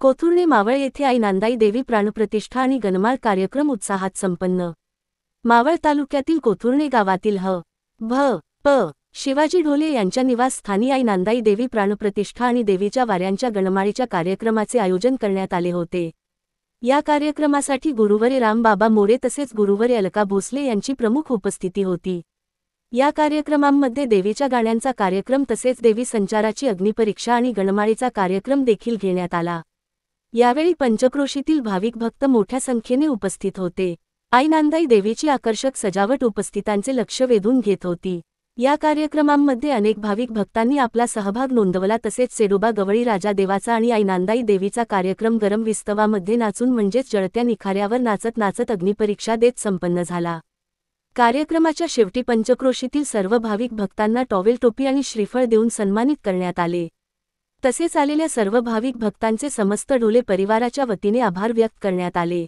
कोथुर्णे मावळ येथे आई नांदाई देवी प्राणप्रतिष्ठा आणि गणमाळ कार्यक्रम उत्साहात संपन्न। मावळ तालुक्यातील कोथुर्णे गावातील भ. शिवाजी ढोले यांच्या निवासस्थानी आई नांदाई देवी प्राणप्रतिष्ठा आणि देवीच्या वाऱ्यांच्या गणमाळीच्या कार्यक्रमाचे आयोजन करण्यात आले होते। या कार्यक्रमासाठी गुरुवारी रामबाबा मोरे तसेच गुरुवारी अलका भोसले यांची प्रमुख उपस्थिती होती। या कार्यक्रमांमध्ये देवीच्या गाण्यांचा कार्यक्रम तसेच देवी संचाराची अग्निपरीक्षा आणि गणमाळीचा कार्यक्रम देखील घेण्यात आला। यावेळी पंचक्रोशीतील भाविक भक्त मोठ्या संख्येने उपस्थित होते। आई नांदाई देवीची आकर्षक सजावट उपस्थितांचे लक्ष वेधून घेत होती। या कार्यक्रमांमध्ये अनेक भाविक भक्तांनी आपला सहभाग नोंदवला तसेच सेडोबा गवळी राजा देवाचा आणि आई नांदाई देवीचा कार्यक्रम गरम विस्तवामध्ये नाचून म्हणजेच जळत्या निखाऱ्यावर नाचत नाचत अग्निपरीक्षा देत संपन्न झाला। कार्यक्रमाच्या शेवटी पंचक्रोशीतील सर्व भाविक भक्तांना टॉवेल टोपी आणि श्रीफळ देऊन सन्मानित करण्यात आले। तसेच आलेल्या सर्व भाविक भक्तांचे समस्त ढोले परिवाराच्या वतीने आभार व्यक्त करण्यात आले।